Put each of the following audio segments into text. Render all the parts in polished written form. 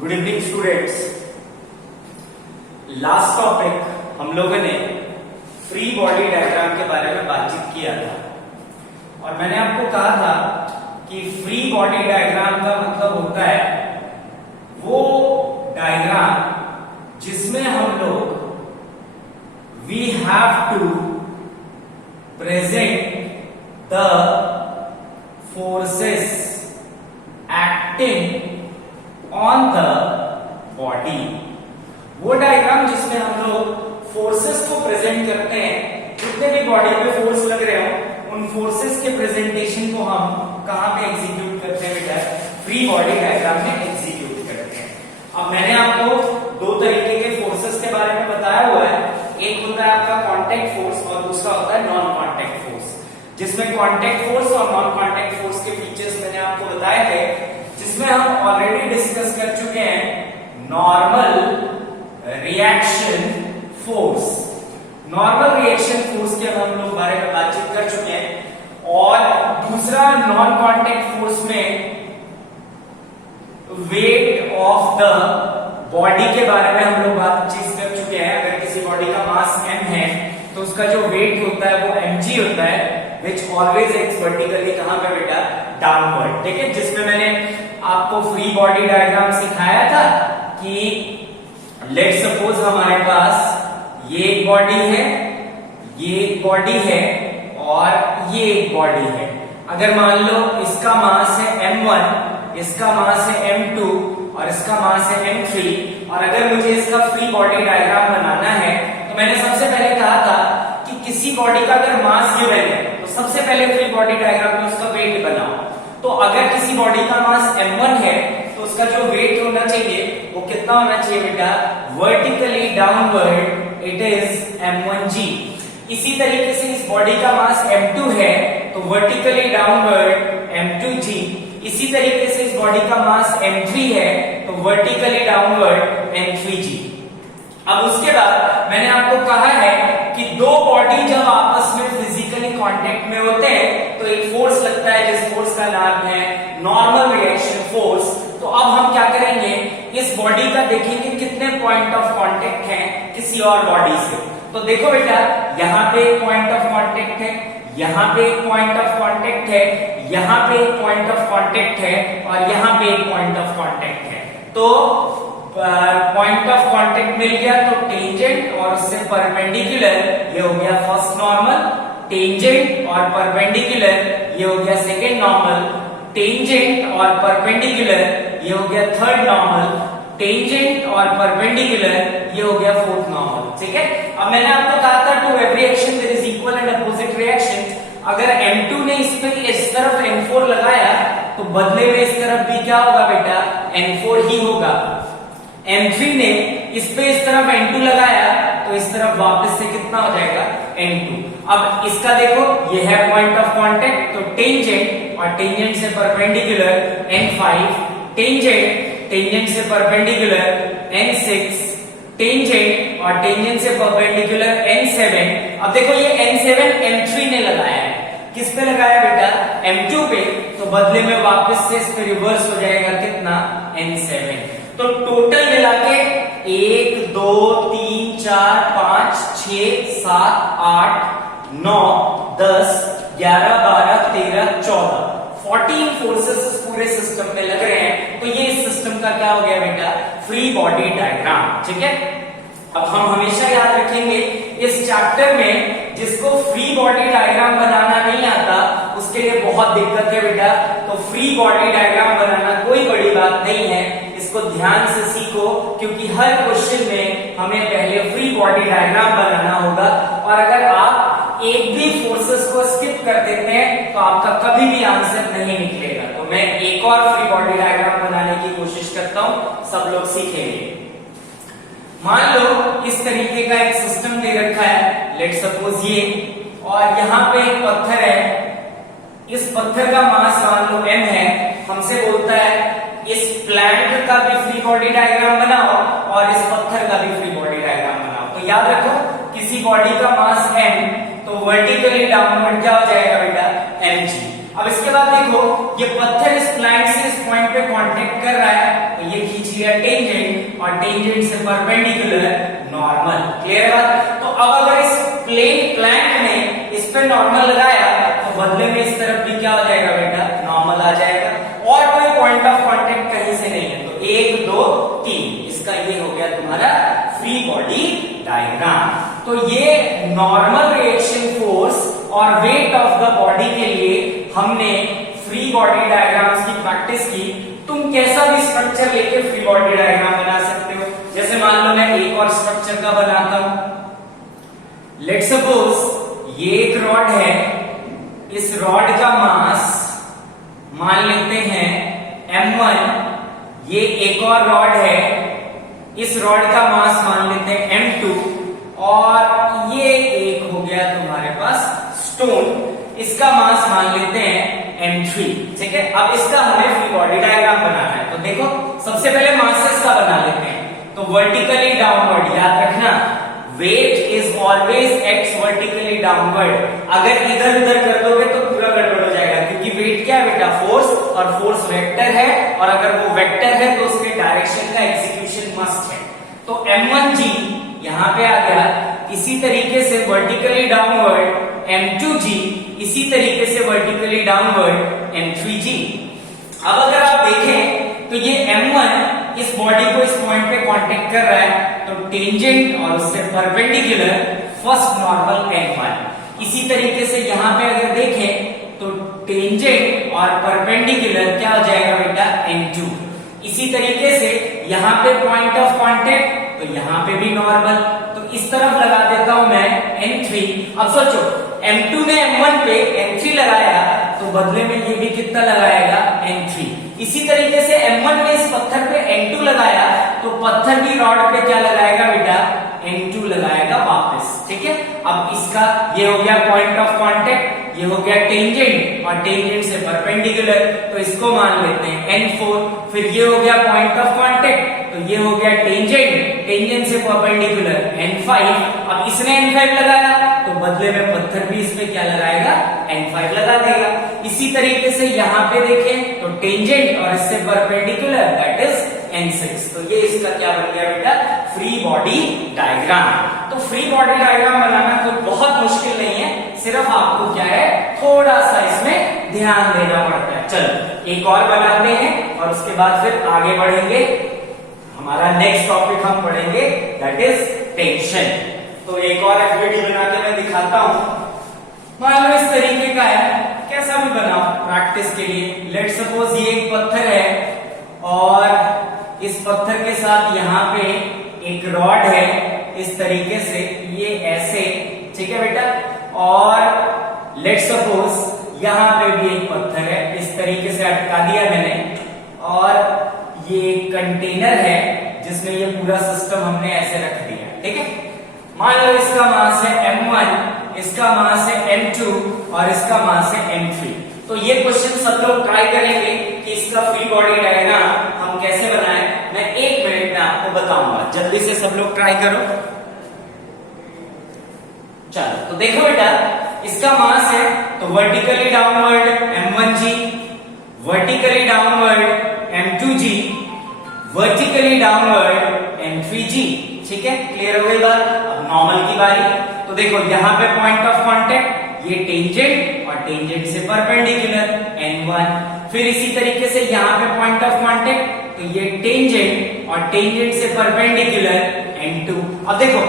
Good evening students. Last topic हम लोगों ने फ्री बॉडी डायग्राम के बारे में बातचीत किया था और मैंने आपको कहा था कि फ्री बॉडी डायग्राम का मतलब होता है वो डायग्राम जिसमें हम लोग we have to present the forces acting on the body. वो डायग्राम जिसमें हम लोग फोर्सेस को प्रेजेंट करते हैं, जितने भी बॉडी पे फोर्स लग रहे हो उन फोर्सेस के प्रेजेंटेशन को हम कहां पे एग्जीक्यूट करते हैं बेटा? फ्री बॉडी डायग्राम में एग्जीक्यूट करते हैं। अब मैंने आपको दो तरीके के फोर्सेस के बारे में बताया हुआ है। एक होता है आपका कांटेक्ट फोर्स और दूसरा होता है नॉन कांटेक्ट फोर्स, जिसमें कांटेक्ट फोर्स और नॉन कांटेक्ट फोर्स के फीचर्स मैंने आपको बताए थे, जिसमें हम ऑलरेडी डिस्कस कर चुके हैं normal reaction force. Normal reaction force के हम लोग बारे में बातचीत कर चुके हैं और दूसरा नॉन कांटेक्ट फोर्स में वेट ऑफ द बॉडी के बारे में हम लोग बातचीत कर चुके हैं। अगर किसी बॉडी का मास m है तो उसका जो वेट होता है वो mg होता है, which always acts vertically कहां पे बेटा? डाउनवर्ड। ठीक है, जिसमें मैंने आपको फ्री बॉडी डायग्राम सिखाया था कि लेट सपोज हमारे पास ये एक बॉडी है, ये एक बॉडी है और ये एक बॉडी है। अगर मान लो इसका मास है m1, इसका मास है m2 और इसका मास है m3 और अगर मुझे इसका फ्री बॉडी डायग्राम बनाना है तो मैंने सबसे पहले कहा था कि किसी बॉडी का अगर मास गिवन है तो सबसे पहले फ्री बॉडी डायग्राम में उसका वेट बनाओ। तो अगर किसी बॉडी का मास m1 है तो उसका जो वेट होना चाहिए वो कितना होना चाहिए बेटा? Vertically downward it is m1g। इसी तरीके से इस बॉडी का मास m2 है तो वर्टिकली डाउनवर्ड m2g। इसी तरीके से इस बॉडी का मास m3 है तो वर्टिकली डाउनवर्ड m3g। अब उसके बाद मैंने आपको कहा है कि दो बॉडी जब आपस में फिजिकली कांटेक्ट में होते हैं तो एक फोर्स लगता है जिस फोर्स का नाम है नॉर्मल रिएक्शन फोर्स। तो अब हम क्या करेंगे, इस बॉडी का देखेंगे कितने पॉइंट ऑफ कांटेक्ट हैं किसी और बॉडी से। तो देखो बेटा, यहाँ पे एक पॉइंट ऑफ कांटेक्ट है, यहाँ पे एक पॉइंट ऑफ कांटेक्ट है, यहाँ पे एक पॉइंट ऑफ कांटेक्ट है और यहाँ पे एक पॉइंट ऑफ कांटेक्ट है। तो पॉइंट ऑफ कांटेक्ट मिल गया तो टेंजेंट और उससे परपेंडिकुलर ये हो गया फर्स्ट नॉर्मल, टेंजेंट और परपेंडिकुलर ये हो गया सेकंड नॉर्मल, टेंजेंट और परपेंडिकुलर ये हो गया थर्ड नॉर्मल, टेंजेंट और परपेंडिकुलर ये हो गया फोर्थ नॉर्मल। ठीक है, अब मैंने आपको कहा था to every action there is equal and opposite reaction. अगर m2 ने इस तरफ n4 लगाया तो बदले में इस तरफ भी क्या होगा बेटा? n4 ही होगा। m3 ने इस पे इस तरफ n2 लगाया तो इस तरफ वापस से कितना हो जाएगा? n2। अब इसका देखो, ये है पॉइंट ऑफ कांटेक्ट तो टेंजेंट और टेंजेंट से परपेंडिकुलर n5, टेंजेंट से परपेंडिकुलर n6, टेंजेंट और टेंजेंट से परपेंडिकुलर n7। अब देखो ये n7 m3 ने लगाया है, किस पे लगाया बेटा? m2 पे, तो बदले में वापस से इस पे रिवर्स हो जाएगा कितना? n7। तो टोटल मिला के 1 2 3 4 5 6 7 8 9 10 11 12 13 14 14 फोर्सेस इस पूरे सिस्टम में लग रहे हैं। तो ये इस सिस्टम का क्या हो गया बेटा? Free body diagram. ठीक है, अब हम हमेशा याद रखेंगे इस चैप्टर में जिसको फ्री बॉडी डायग्राम बनाना नहीं आता उसके लिए बहुत दिक्कत है बेटा। तो फ्री बॉडी डायग्राम बनाना कोई बड़ी बात नहीं है, इसको ध्यान से सीखो क्योंकि हर क्वेश्चन में हमें पहले फ्री बॉडी डायग्राम बनाना होगा और अगर आप एक भी फोर्सेस को स्किप कर देते हैं तो आपका कभी भी आंसर नहीं निकलेगा। तो मैं एक और फ्री बॉडी डायग्राम बनाने की कोशिश करता हूं, सब लोग सीखेंगे। मान लो इस तरीके का एक सिस्टम दे रखा है, लेट सपोज ये, और यहाँ पे एक पत्थर है, इस पत्थर का मास मान लो m है, हमसे बोलता है इस प्लैंक का भी फ्री बॉडी डायग्राम बनाओ और इस पत्थर का भी फ्री बॉडी डायग्राम बनाओ। तो याद रखो किसी बॉडी का मास m तो वर्टिकली डाउनवर्ड क्या हो जाएगा बेटा? mg। अब इसके बाद देखो ये पत्थर इस प्लैंक से इस पॉइंट पे कांटेक्ट कर रहा है, तो ये खींच लिया टेंजेंट और टेंजेंट से परपेंडिकुलर नॉर्मल। क्लियर है बात? तो अब अगर इस प्लेन प्लैंक में इस पे नॉर्मल लगाया तो बदले में इस तरफ भी क्या हो जाएगा बेटा, नॉर्मल आ जाएगा, और कोई पॉइंट ऑफ कांटेक्ट कहीं से नहीं है। तो 1 2 3 इसका ये हो गया तुम्हारा फ्री बॉडी डायग्राम। तो ये नॉर्मल रिएक्शन फोर्स और वेट ऑफ द बॉडी के लिए हमने फ्री बॉडी डायग्राम्स की प्रैक्टिस की। तुम कैसा भी स्ट्रक्चर लेके फ्री बॉडी डायग्राम बना सकते हो। जैसे मान लो मैं एक और स्ट्रक्चर का बनाता हूं। लेट सपोज ये एक रॉड है, इस रॉड का मास मान लेते हैं m1, ये एक और रॉड है, इस रॉड का मास मान लेते हैं m2, और ये एक हो गया तुम्हारे पास स्टोन, इसका मास मान लेते हैं m3। ठीक है, अब इसका हमें फ्री बॉडी डायग्राम बनाना है। तो देखो सबसे पहले मासेस का बना लेते हैं। तो वर्टिकली डाउनवर्ड, याद रखना weight is always acts vertically downward. अगर इधर उधर कर दोगे तो पूरा गड़बड़ हो जाएगा, क्योंकि वेट क्या है बेटा, फोर्स, और फोर्स वेक्टर है, और अगर वो वेक्टर है तो उसके डायरेक्शन का एग्जीक्यूशन मस्ट है। तो m1g यहां पे आ गया, इसी तरीके से वर्टिकली डाउनवर्ड m2g, इसी तरीके से वर्टिकली डाउनवर्ड m3g। अब अगर आप देखें तो ये m1 इस बॉडी को इस पॉइंट पे कांटेक्ट कर रहा है, तो टेंजेंट और उससे परपेंडिकुलर फर्स्ट नॉर्मल m1। इसी तरीके से यहां पे अगर देखें तो टेंजेंट और परपेंडिकुलर क्या हो जाएगा बेटा, m2। इसी तरीके से यहां पे पॉइंट ऑफ कांटेक्ट, तो यहां पे भी नॉर्मल, तो इस तरफ लगा देता हूं मैं m3। अब सोचो m2 ने m1 पे m3 लगाया, तो बदले में ये भी कितना लगाएगा, m3। इसी तरीके से m1 ने इस पत्थर पे m2 लगाया, तो पत्थर भी रॉड पे क्या लगाएगा बेटा, m2 लगाएगा वापस। ठीक है, अब इसका ये हो गया पॉइंट ऑफ कांटेक्ट, ये हो गया टेंजेंट, और टेंजेंट से परपेंडिकुलर, तो इसको मान लेते हैं n4। फिर ये हो गया पॉइंट ऑफ कांटेक्ट, तो ये हो गया टेंजेंट, टेंजेंट से परपेंडिकुलर n5। अब इसने n5 लगाया, तो बदले में पत्थर भी इसमें क्या लगाएगा, n5 लगा देगा। इसी तरीके से यहां पे देखें तो टेंजेंट और इससे परपेंडिकुलर, दैट इज n6। तो ये इसका क्या बन गया बेटा, फ्री बॉडी डायग्राम। तो फ्री बॉडी डायग्राम बनाना कोई बहुत मुश्किल नहीं है, सिर्फ आपको क्या है, थोड़ा सा इसमें ध्यान देना पड़ता है। चलो एक और बनाते हैं, और उसके बाद फिर आगे बढ़ेंगे। हमारा नेक्स्ट टॉपिक हम पढ़ेंगे, दैट इज टेंशन। तो एक और एक्टिविटी बना के मैं दिखाता हूं। मान लो इस तरीके का है, कैसा भी बनाओ प्रैक्टिस के लिए। लेट सपोज ये एक पत्थर है, और इस पत्थर के साथ यहाँ पे एक रॉड है, इस तरीके से ये ऐसे, ठीक है बेटा, और लेट सपोज यहाँ पे भी एक पत्थर है, इस तरीके से अटका दिया मैंने, और ये कंटेनर है जिसमें ये पूरा सिस्टम हमने ऐसे रख दिया। ठीक है, मान लो इसका मास है m1, इसका मास है m2, और इसका मास है m3। तो ये क्वेश्चन सब लोग ट्राई करेंगे कि इसका फ्री बॉडी डायग्राम हम कैसे बनाएं। मैं 1 मिनट में आपको बताऊंगा, जल्दी से सब लोग ट्राई करो। चलो तो देखो बेटा, इसका मास है तो vertically downward m1g, vertically downward m2g, vertically downward m3g। ठीक है, क्लियर हो गई बात। अब नॉर्मल की बारी। तो देखो यहाँ पे पॉइंट ऑफ कांटेक्ट, ये टेंजेंट और टेंजेंट से परपेंडिकुलर n1। फिर इसी तरीके से यहाँ पे पॉइंट ऑफ कांटेक्ट, तो ये टेंजेंट और टेंजेंट से परपेंडिकुलर n2। अब देखो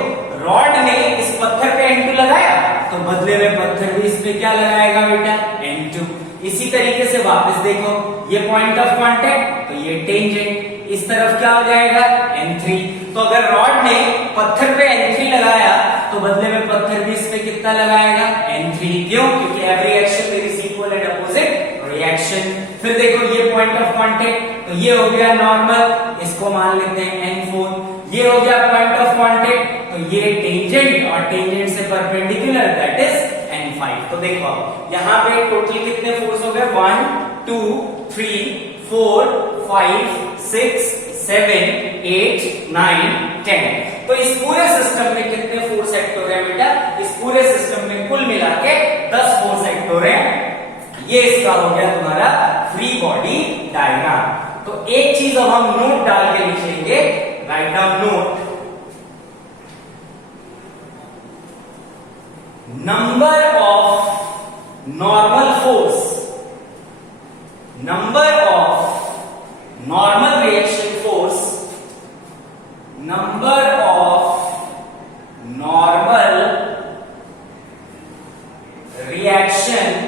रॉड ने इस पत्थर पे n2 लगाया, तो बदले में पत्थर भी इस पे क्या लगाएगा बेटा, n2। इसी तरीके से वापस देखो, ये पॉइंट ऑफ कांटेक्ट, तो ये टेंजेंट, इस तरफ क्या हो जाएगा, n3। तो अगर रॉड ने पत्थर पे n3 लगाया, तो बदले में पत्थर भी इस पे कितना लगाएगा, n3। क्यों? क्योंकि every action there is equal and opposite reaction. फिर देखो ये पॉइंट ऑफ कांटेक्ट, तो ये हो गया नॉर्मल, इसको मान लेते हैं n4। ये हो गया पॉइंट ऑफ कांटेक्ट, तो ये टेंजेंट और टेंजेंट से परपेंडिकुलर, दैट इज n5। तो देखो यहाँ पे टोटल कितने फोर्स हो गए, 1 2 3 4 5 6 7 8 9 10। तो इस पूरे सिस्टम में कितने फोर्स एक्ट हो रहे हैं बेटा, इस पूरे सिस्टम में कुल मिला के 10 फोर्स एक्ट हो रहे हैं। ये इसका हो गया तुम्हारा फ्री बॉडी डायग्राम। तो एक चीज अब हम नोट डाल के लिखेंगे, write down note, number of normal force, number of normal reaction force, number of normal reaction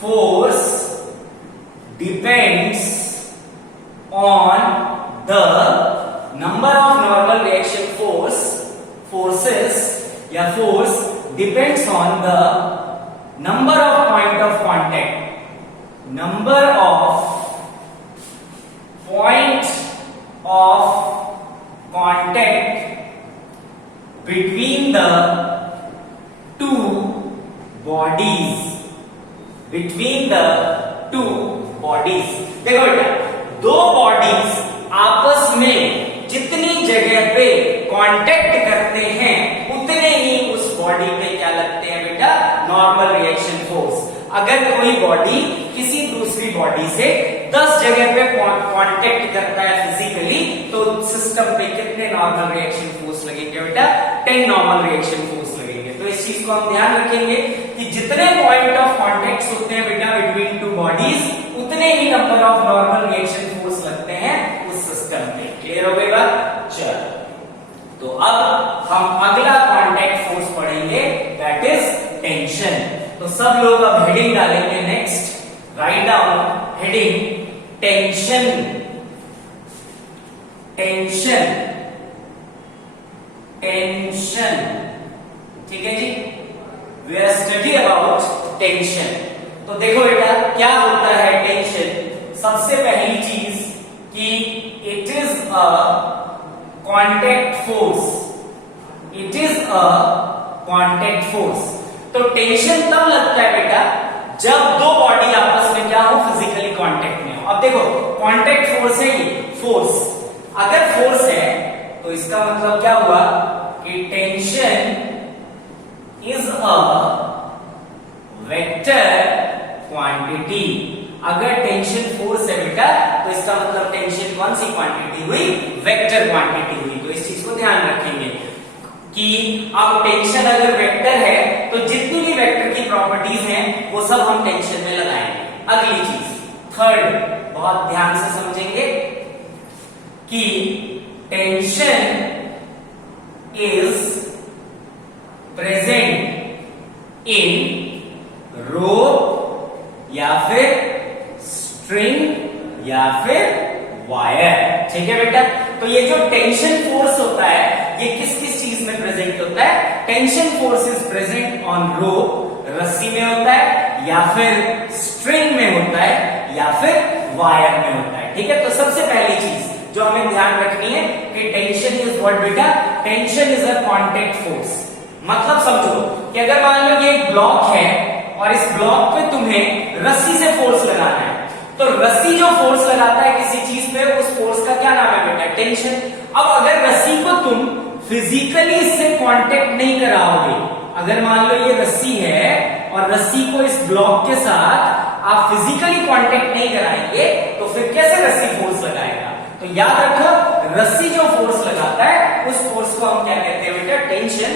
force depends on the number of normal reaction forces या force depends on the number of point of contact, number of point of contact between the two bodies, between the two bodies। देखो बेटा, दो bodies आपस में जितनी जगह पे contact करते हैं उतने ही उस बॉडी पे क्या लगते हैं बेटा, नॉर्मल रिएक्शन फोर्स। अगर कोई बॉडी किसी दूसरी बॉडी से 10 जगह पे कांटेक्ट करता है फिजिकली, तो सिस्टम पे कितने नॉर्मल रिएक्शन फोर्स लगेंगे बेटा, 10 नॉर्मल रिएक्शन फोर्स लगेंगे। तो इस चीज को हम ध्यान रखेंगे कि जितने पॉइंट ऑफ कॉन्टेक्ट होते हैं बेटा बिटवीन टू बॉडीज, उतने ही number of normal reaction force लगते हैं उस सिस्टम पे। क्लियर हो गई बात? चल, तो अब हम अगला कांटेक्ट फोर्स पढ़ेंगे, दैट इज टेंशन। तो सब लोग अब हेडिंग डालेंगे next, write down heading tension, tension, tension. ठीक है जी, we are study about tension. तो देखो बेटा क्या होता है टेंशन। सबसे पहली चीज कि it is a contact force, it is a contact force. तो टेंशन तब लगता है बेटा जब दो बॉडी आपस में क्या हो, फिजिकली कांटेक्ट में हो। अब देखो कांटेक्ट फोर्स है ये, फोर्स अगर फोर्स है तो इसका मतलब क्या हुआ कि tension is a vector quantity. अगर टेंशन फोर्स है बेटा तो इसका मतलब टेंशन कौन सी क्वांटिटी हुई, वेक्टर क्वांटिटी हुई। तो इस चीज को ध्यान रखेंगे कि अब टेंशन अगर वेक्टर है तो जितनी भी वेक्टर की प्रॉपर्टीज हैं वो सब हम टेंशन में लगाएंगे। अगली चीज थर्ड, बहुत ध्यान से समझेंगे कि टेंशन इज प्रेजेंट इन रोप या फिर स्ट्रिंग या फिर वायर। ठीक है बेटा, तो ये जो टेंशन फोर्स होता है ये किस किस चीज में प्रेजेंट होता है, tension force is present on rope, रस्सी में होता है, या फिर स्ट्रिंग में होता है, या फिर वायर में होता है। ठीक है, तो सबसे पहली चीज जो हमें ध्यान रखनी है कि टेंशन इज व्हाट बेटा, tension is a contact force. मतलब समझो कि अगर मान लो ये एक ब्लॉक है और इस ब्लॉक पे तुम्हें रस्सी से फोर्स लगाना है, तो रस्सी जो फोर्स लगाता है किसी चीज पे, उस फोर्स का क्या नाम है बेटा, टेंशन। अब अगर रस्सी को तुम फिजिकली इससे कांटेक्ट नहीं कराओगे, अगर मान लो ये रस्सी है और रस्सी को इस ब्लॉक के साथ आप फिजिकली कांटेक्ट नहीं कराएंगे तो फिर कैसे रस्सी फोर्स लगाएगा। तो याद रखो रस्सी जो फोर्स लगाता है उस फोर्स को हम क्या कहते हैं बेटा, टेंशन।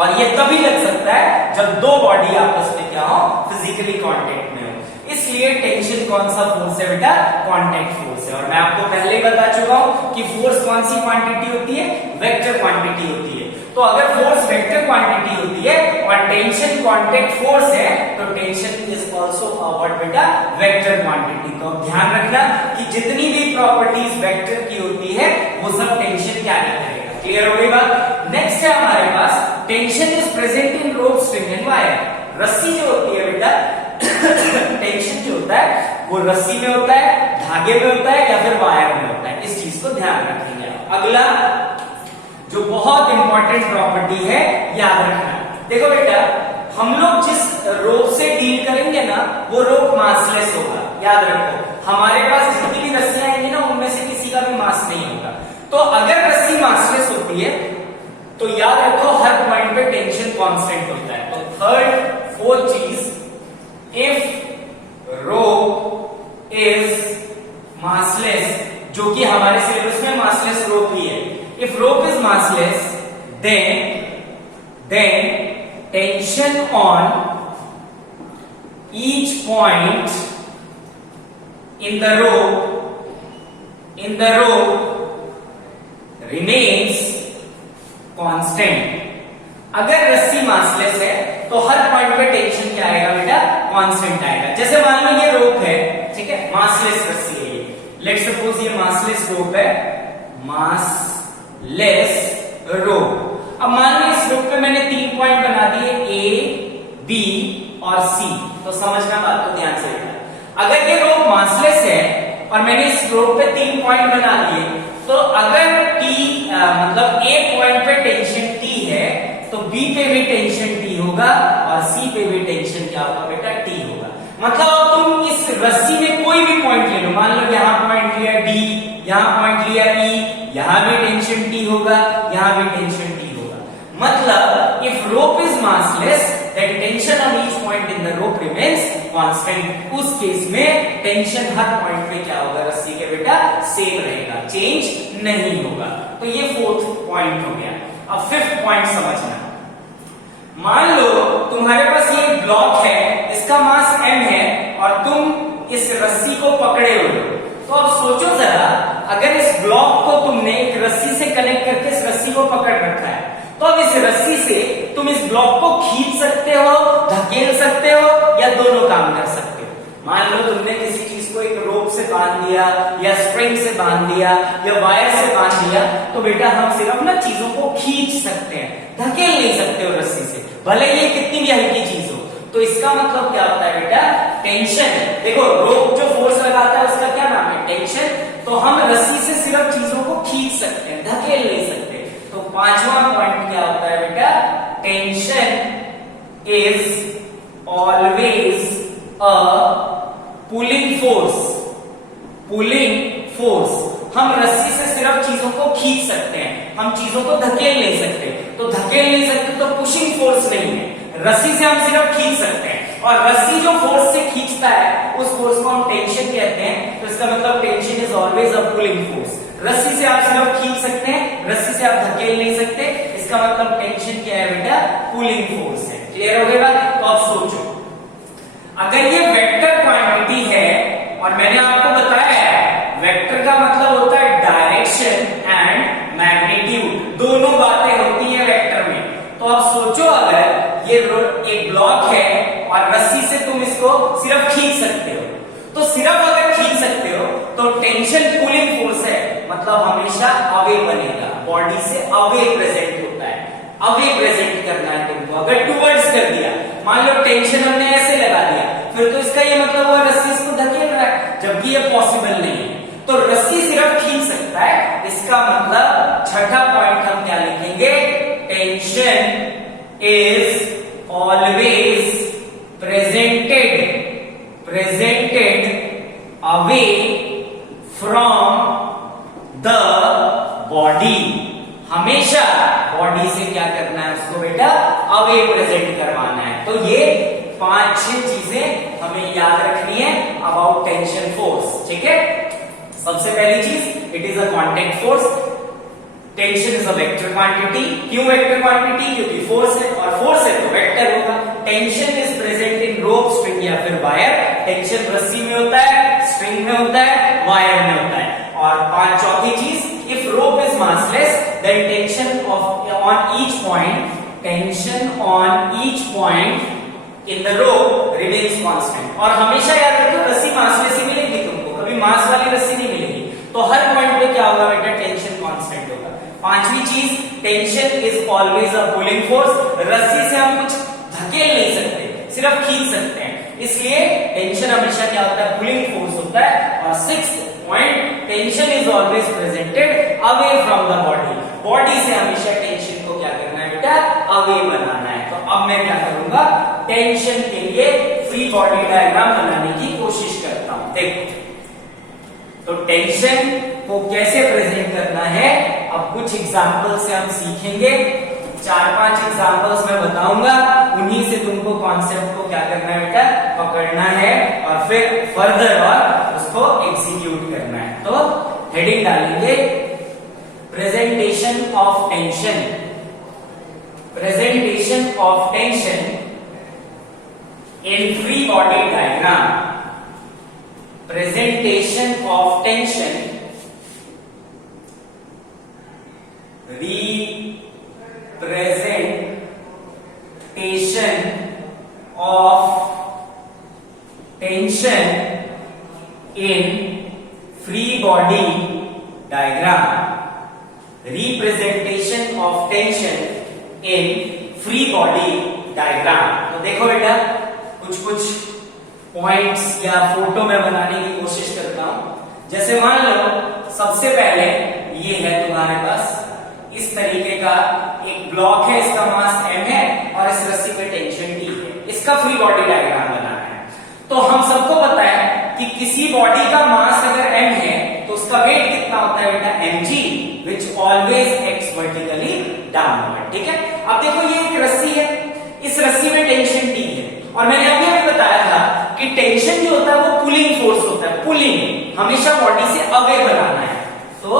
और ये तभी लग सकता है जब दो बॉडी आपस में क्या हो, फिजिकली कांटेक्ट में हो। इसलिए टेंशन कौन सा फोर्स है बेटा, कांटेक्ट फोर्स है। और मैं आपको पहले ही बता चुका हूं कि फोर्स कौन सी क्वांटिटी होती है, वेक्टर क्वांटिटी होती है। तो अगर फोर्स वेक्टर क्वांटिटी होती है और टेंशन कांटेक्ट फोर्स है तो टेंशन इज आल्सो व्हाट बेटा, वेक्टर क्वांटिटी। तो ध्यान रखना कि जितनी भी प्रॉपर्टीज वेक्टर की होती है वो सब टेंशन क्या करेगा। क्लियर हो गई बात? नेक्स्ट है हमारे पास tension is present in rope, string and wire. रस्सी जो होती है बेटा टेंशन जो होता है वो रस्सी में होता है, धागे में होता है, या फिर वायर में होता है। इस चीज को ध्यान रखेंगे। अगला जो बहुत इंपॉर्टेंट प्रॉपर्टी है याद रखना, देखो बेटा हम लोग जिस रोप से डील करेंगे ना वो रोप मासलेस होगा। याद रखो हमारे पास जितनी भी रस्सियां आएंगी ना उनमें से किसी का भी मास नहीं होगा। तो अगर रस्सी मासलेस होती है तो याद रखो हर पॉइंट पे टेंशन कांस्टेंट होता है। तो थर्ड फोर्थ चीज, इफ इज massless, जो कि हमारे सिलेबस में massless rope ही है. If rope is massless, then tension on each point in the rope remains constant. अगर रस्सी massless है तो हर पॉइंट पे टेंशन क्या आएगा बेटा? कांस्टेंट आएगा. जैसे मान लो ये रोप है, ठीक है, massless रस्सी है ये. लेट्स सपोज ये massless रोप है, massless रोप. अब मान लो इस रोप पे मैंने 3 पॉइंट बना दिए A, B और C. तो समझना बात को ध्यान से बेटा. अगर ये रोप massless है और मैंने इस रोप पे 3 पॉइंट बना दिए, तो अगर मतलब A पॉइंट पे टेंशन T है तो B पे भी टेंशन T होगा और C पे भी टेंशन क्या होगा बेटा? T होगा. मतलब तुम इस रस्सी में कोई भी पॉइंट ले लो, मान लो यहां पॉइंट लिया D, यहां पॉइंट लिया E, यहां भी टेंशन T होगा, यहां भी टेंशन T होगा. मतलब if rope is massless then tension on each point in the rope remains constant. उस केस में टेंशन हर पॉइंट पे क्या होगा रस्सी के बेटा? सेम रहेगा, चेंज नहीं होगा. तो ये 4th पॉइंट हो गया. अब 5th पॉइंट समझना. मान लो तुम्हारे पास ये ब्लॉक है, इसका मास m है और तुम इस रस्सी को पकड़े हुए हो. तो अब सोचो जरा, अगर इस ब्लॉक को तुमने एक रस्सी से कनेक्ट करके इस रस्सी को पकड़ रखा है, तो अब इस रस्सी से तुम इस ब्लॉक को खींच सकते हो, धकेल सकते हो या दोनों काम कर सकते हो. मान लो तुमने किसी चीज को एक रोप से बांध दिया या स्प्रिंग से बांध दिया या वायर से बांध दिया, तो बेटा हम सिर्फ ना चीजों को खींच सकते हैं, धकेल नहीं सकते हो रस्सी से, भले ये कितनी भी हल्की चीज हो. तो इसका मतलब क्या होता है बेटा? टेंशन. देखो रोप जो फोर्स लगाता है उसका क्या नाम है? टेंशन. तो हम रस्सी से सिर्फ चीजों को खींच सकते हैं, धकेल नहीं सकते. तो 5वां पॉइंट क्या होता है बेटा? Tension is always a pulling force. Pulling force. हम रस्सी से सिर्फ चीजों को खींच सकते हैं, हम चीजों को धकेल नहीं सकते. तो धकेल नहीं सकते तो पुशिंग फोर्स नहीं है. रस्सी से हम सिर्फ खींच सकते हैं और रस्सी जो फोर्स से खींचता है उस फोर्स को हम टेंशन कहते हैं. तो इसका मतलब tension is always a pulling force. रस्सी से आप सिर्फ खींच सकते हैं, रस्सी से आप धकेल नहीं सकते. इसका मतलब टेंशन क्या है बेटा? पुलिंग फोर्स है. क्लियर हो गया? तो अब सोचो, अगर ये वेक्टर क्वांटिटी है और मैंने आपको बताया वेक्टर का मतलब होता है डायरेक्शन एंड मैग्नीट्यूड, दोनों बातें होती है वेक्टर में. तो अब सोचो, अगर ये एक ब्लॉक है और रस्सी से तुम इसको सिर्फ खींच सकते हो, तो सिर्फ अगर खींच सकते हो तो टेंशन पुलिंग फोर्स है, मतलब हमेशा अवे बनेगा, बॉडी से अवे प्रेजेंट होता है. अवे प्रेजेंट करना है तुमको. अगर टुवर्ड्स कर दिया, मान लो टेंशन हमने ऐसे लगा दिया, फिर तो इसका ये मतलब हुआ रस्सी इसको धकेल रहा है, जबकि ये पॉसिबल नहीं है. तो रस्सी सिर्फ खींच सकता है. इसका मतलब 6ठा पॉइंट हम क्या लिखेंगे? Tension is always presented away from the body. हमेशा बॉडी से क्या करना है उसको बेटा? अवे प्रेजेंट करवाना है. तो ये 5-6 चीजें हमें याद रखनी है अबाउट टेंशन फोर्स. ठीक है? सबसे पहली चीज, it is a contact force. Tension is a vector quantity. क्यों वेक्टर क्वांटिटी? क्योंकि फोर्स है और फोर्स है तो वेक्टर होगा. Tension is present in rope, string या फिर वायर. टेंशन रस्सी में होता है, स्ट्रिंग में होता है, वायर में होता है. और चौथी चीज, if rope is massless then tension on each point in the rope remains constant. और हमेशा याद रखो रस्सी massless ही मिलेगी तुमको, कभी मास वाली रस्सी नहीं मिलेगी. तो हर पॉइंट पे क्या होगा बेटा? टेंशन कांस्टेंट होगा. 5वीं चीज, tension is always a pulling force. रस्सी से हम कुछ धकेल नहीं सकते, सिर्फ खींच सकते हैं, इसलिए टेंशन हमेशा क्या होता है? पुलिंग फोर्स होता है. और 6th point, tension is always presented away from the body. Body से हमेशा टेंशन को क्या करना है बेटा? अवे बनाना है. तो अब मैं क्या करूंगा? टेंशन के लिए फ्री बॉडी डायग्राम बनाने की कोशिश करता हूं. देखो, तो टेंशन को कैसे प्रेजेंट करना है अब कुछ एग्जांपल से हम सीखेंगे. 4-5 एग्जांपल्स मैं बताऊंगा, उन्हीं से तुमको कॉन्सेप्ट को क्या करना है बेटा, पकड़ना है और फिर फर्दर और उसको एग्जीक्यूट करना है। तो हेडिंग डालेंगे presentation of tension, presentation of tension in free body diagram, presentation of tension representation of tension in free body diagram, representation of tension in free body diagram। तो देखो बेटा कुछ पॉइंट्स या फोटो में बनाने की कोशिश करता हूं। जैसे मान लो सबसे पहले ये है तुम्हारे पास इस तरीके का एक ब्लॉक है, इसका मास m है और इस रस्सी पे टेंशन T है, इसका फ्री बॉडी डायग्राम बनाना है। तो हम सबको पता है कि किसी बॉडी का मास अगर m है तो उसका वेट कितना होता है बेटा, mg, which always acts vertically downward। ठीक है, अब देखो ये एक रस्सी है, इस रस्सी में टेंशन T है और मैंने अभी बताया था कि टेंशन जो होता है वो पुलिंग फोर्स होता है, पुलिंग हमेशा बॉडी से अवे बनाना है। तो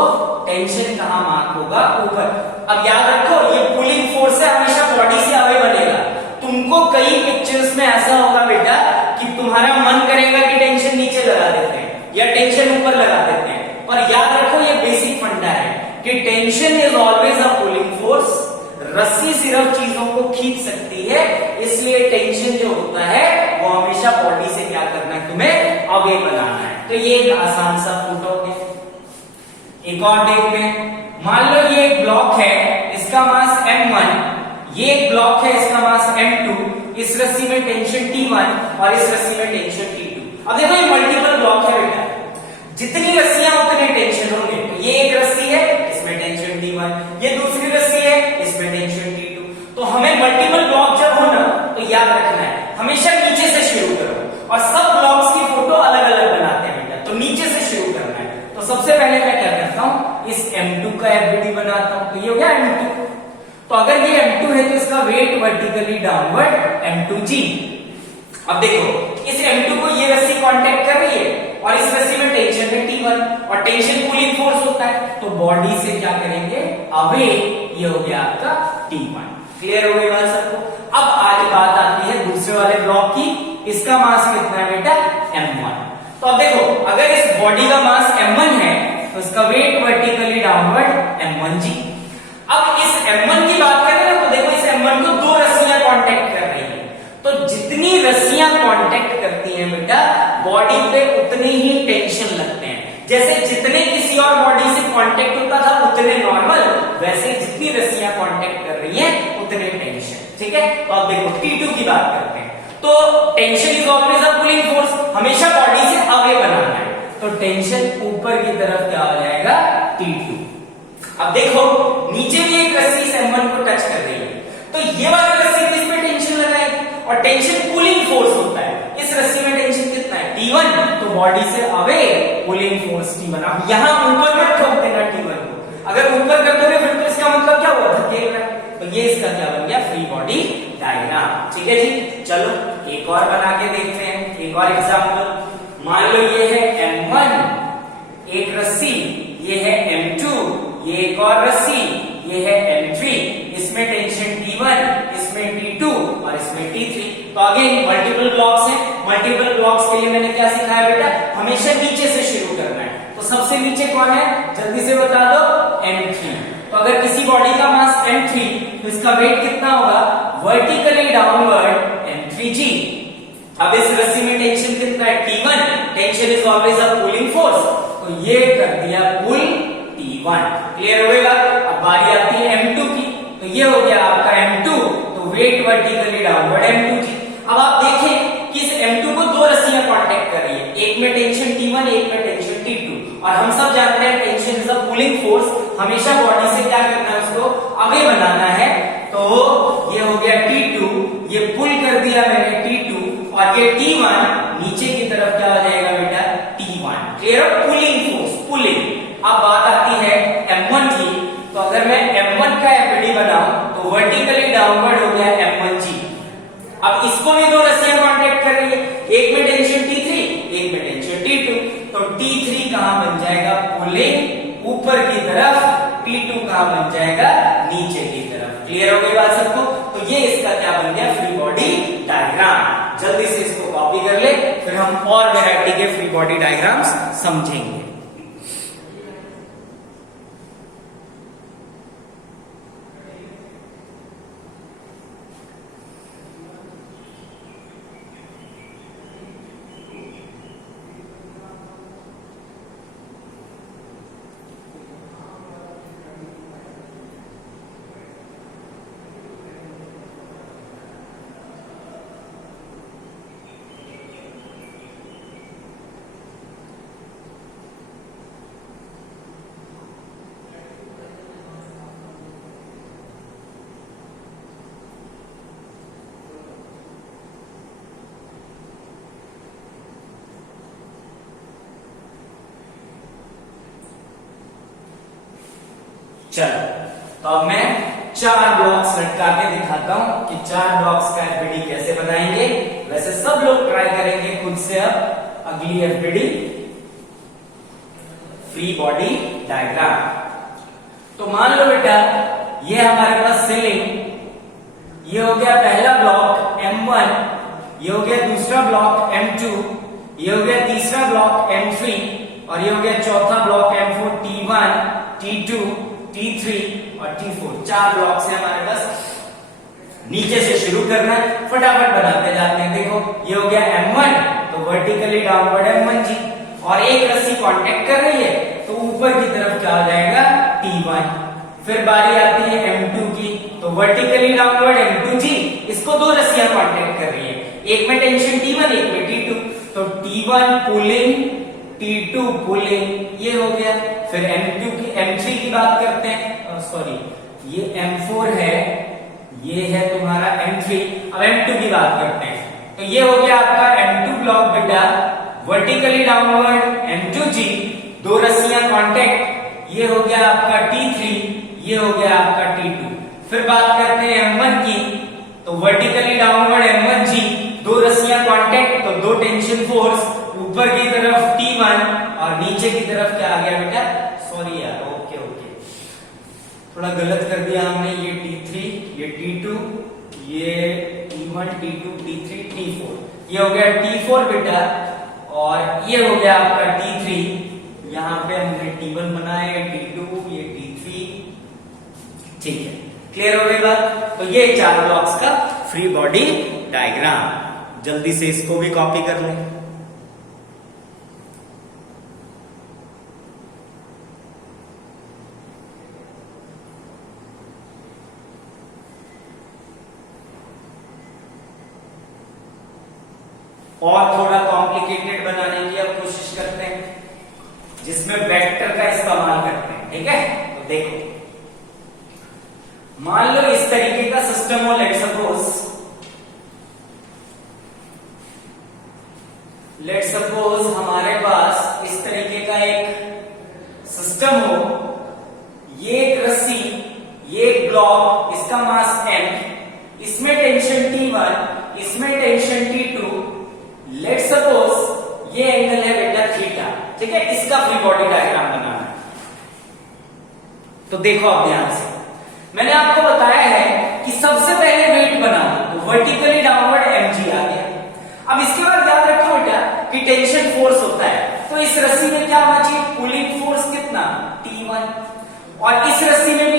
टेंशन कहां मार्क होगा, ऊपर। अब याद रखो ये पुलिंग फोर्स है, हमेशा बॉडी से अवे बनेगा। तुमको कई पिक्चर्स में ऐसा होगा बेटा कि तुम्हारा मन करेगा कि टेंशन नीचे लगा देते हैं या टेंशन ऊपर लगा देते हैं, पर याद रखो ये बेसिक फंडा है कि tension is always a pulling force. रस्सी सिर्फ चीजों को खींच सकती है, इसलिए टेंशन जो होता है वो हमेशा बॉडी से क्या करना है, तुम्हें अवे बनाना है। तो ये एक आसान सा फोटो है। एक और देखते हैं, मान लो ये एक ब्लॉक है, इसका मास m1, ये एक ब्लॉक है, इसका मास m2, इस रस्सी में टेंशन T1 और इस रस्सी में टेंशन T2। अब देखो ये मल्टीपल ब्लॉक है बेटा, जितनी रस्सियां उतने टेंशन होंगे। तो ये एक रस्सी है, इसमें टेंशन T1, ये दूसरी रस्सी है, इसमें टेंशन T2। तो हमें मल्टीपल ब्लॉक जब हो ना तो याद रखना है हमेशा नीचे से शुरू करो, और सब ब्लॉक्स की फोटो अलग अलग बनाते हैं बेटा, तो नीचे से शुरू करना है। तो सबसे पहले मैं क्या करता हूं, इस m2 का एफबीडी बनाता हूं। तो ये हो गया m2। तो अगर ये m2 है तो इसका वेट वर्टिकली डाउनवर्ड m2g। अब देखो इस m2 को ये रस्सी कांटेक्ट कर रही है और इस रस्सी में टेंशन है T1 और टेंशन पुलिंग फोर्स होता है, तो बॉडी से क्या करेंगे, अवे। ये हो गया आपका T1। क्लियर हो गई बात सबको। अब आज बात आती है दूसरे वाले ब्लॉक की, इसका मास कितना है बेटा, m1। तो अब देखो अगर इस बॉडी का मास m1 है तो इसका वेट वर्टिकली डाउनवर्ड m1g। अब इस m1 की बात करें ना तो देखो इस m1 को दो रस्सियां कांटेक्ट कर रही है, तो जितनी रस्सियां कांटेक्ट करती हैं बेटा बॉडी पे उतने ही टेंशन लगते हैं। जैसे जितने किसी और बॉडी से कांटेक्ट होता था उतने नॉर्मल, वैसे जितनी रस्सियां कांटेक्ट कर रही हैं उतने टेंशन। ठीक है, तो अब देखो T2 की बात करते हैं। तो tension is always a pulling force, हमेशा बॉडी से अवे बनाना है, तो टेंशन ऊपर की तरफ क्या हो जाएगा, T2। अब देखो नीचे भी एक रस्सी इस m1 को टच कर रही है, तो ये वाली रस्सी किस पे टेंशन लगाएगी, और टेंशन पुलिंग फोर्स होता है। इस रस्सी में टेंशन कितना है, T1, तो बॉडी से अवे पुलिंग फोर्स T1। अब यहां ऊपर मत ठोक देना T1 को, अगर ऊपर कर दोगे फिर तो इसका मतलब क्या हुआ, धकेल रहा है। तो ये इसका क्या बन गया, फ्री बॉडी डायग्राम। ठीक है जी, चलो एक और बना के देखते हैं, एक और एग्जांपल। मान लो ये है m1 एक रस्सी, ये है m2, ये एक और रस्सी, ये है m3, इसमें टेंशन T1, इसमें T2 और इसमें T3। तो अगेन मल्टीपल ब्लॉक्स हैं, मल्टीपल ब्लॉक्स के लिए मैंने क्या सिखाया बेटा, हमेशा नीचे से शुरू करना है। तो सबसे नीचे कौन है, जल्दी से बता दो, m3। तो अगर किसी बॉडी का मास m3 तो इसका वेट कितना होगा, वर्टिकली डाउनवर्ड m3g। अब इस रस्सी में टेंशन कितना है, T1, tension is always a pulling force, तो ये कर दिया पुल T1। क्लियर हो गया। अब बारी आती है m2 की, तो ये हो गया आपका m2, तो वेट वर्टिकली डाउनवर्ड m2g। अब आप देखें कि इस m2 को दो रस्सियां कांटेक्ट कर रही है, एक में टेंशन T1, एक में टेंशन T2, और हम सब जानते हैं tension is a pulling force, हमेशा बॉडी से क्या करना है, उसको अवे बनाना है। तो ये हो गया T2, ये पुल कर दिया मैंने T2, और ये T1 नीचे की तरफ क्या हो जाएगा बेटा, T1। Clear, pulling force, pulling. अब बात आती है m1 की, तो अगर मैं m1 का एफडी बनाऊं तो तो वर्टिकली डाउनवर्ड हो गया M1G। अब इसको भी दो रस्सियां कांटेक्ट कर रही है, एक में टेंशन T3, एक में टेंशन T2, तो T3 कहां बन जाएगा, पुलिंग ऊपर की तरफ, T2 कहां बन जाएगा, नीचे की तरफ। क्लियर हो गई बात सबको? तो ये इसका क्या बन गया, फ्री बॉडी डायग्राम। जल्दी से इसको कॉपी कर ले, फिर हम और वैरायटी के फ्री बॉडी डायग्राम्स समझेंगे। चलो, तो अब मैं 4 ब्लॉक्स लटका के दिखाता हूं कि 4 ब्लॉक्स का एफबीडी कैसे बनाएंगे। वैसे सब लोग ट्राई करेंगे खुद से अब अगली एफबीडी फ्री बॉडी डायग्राम। तो मान लो बेटा ये हमारे पास सीलिंग, ये हो गया पहला ब्लॉक M1, ये हो गया दूसरा ब्लॉक M2, ये हो गया तीसरा ब्लॉक M3 और ये हो गया चौथा block M4, T1, T2, T3 और T4। 4 ब्लॉक्स है हमारे पास। नीचे से शुरू करना है, फटाफट बनाते जाते हैं। देखो ये हो गया M1, तो वर्टिकली डाउनवर्ड M1G, और एक रस्सी कांटेक्ट कर रही है तो ऊपर की तरफ क्या हो जाएगा, T1। फिर बारी आती है M2 की, तो वर्टिकली डाउनवर्ड M2G, इसको दो रस्सियां कांटेक्ट कर रही है, एक में टेंशन T1, एक में T2, तो T1 पुलिंग, T2 पुलिंग, ये हो गया। फिर M3 की बात करते हैं, सॉरी ये M4 है, ये है तुम्हारा M3। अब M2 की बात करते हैं, तो ये हो गया आपका M2 ब्लॉक बेटा, वर्टिकली डाउनवर्ड M2G, दो रस्सियां कांटेक्ट, ये हो गया आपका T3, ये हो गया आपका T2। फिर बात करते हैं M1 की, तो वर्टिकली डाउनवर्ड M1G, दो रस्सियां कांटेक्ट, तो दो टेंशन फोर्स, ऊपर की तरफ T1 और नीचे की तरफ क्या आ गया बेटा, सॉरी यार, ओके थोड़ा गलत कर दिया हमने, ये T3, ये T2, ये T1, T2, T3, T4, ये हो गया T4 बेटा, और ये हो गया आपका T3। यहाँ पे हमने T1 बनाया, T2, ये T3, ठीक है, क्लियर हो गई बात? तो ये 4 ब्लॉक्स का फ्री बॉडी डायग्राम। जल्दी से इसको भी कॉपी कर लें। और थोड़ा कॉम्प्लिकेटेड बनाने की अब कोशिश करते हैं, जिसमें वेक्टर का इस्तेमाल करते हैं, ठीक है? तो देखो, मान लो इस तरीके का सिस्टम हो, लेट सपोज हमारे पास इस तरीके का एक सिस्टम हो, ये एक रस्सी, ये एक ब्लॉक, इसका मास m, इसमें टेंशन T1, इसमें टेंशन T2, लेट सपोज ये एंगल है बेटा थीटा, ठीक है? इसका फ्री बॉडी डायग्राम बनाना है। तो देखो अब ध्यान से, मैंने आपको बताया है कि सबसे पहले वेट बनाओ, तो वर्टिकली डाउनवर्ड mg आ गया। अब इसके बाद याद रखो बेटा कि टेंशन फोर्स होता है, तो इस रस्सी में क्या होना चाहिए, पुलिंग फोर्स कितना, T1, और इस रस्सी में भी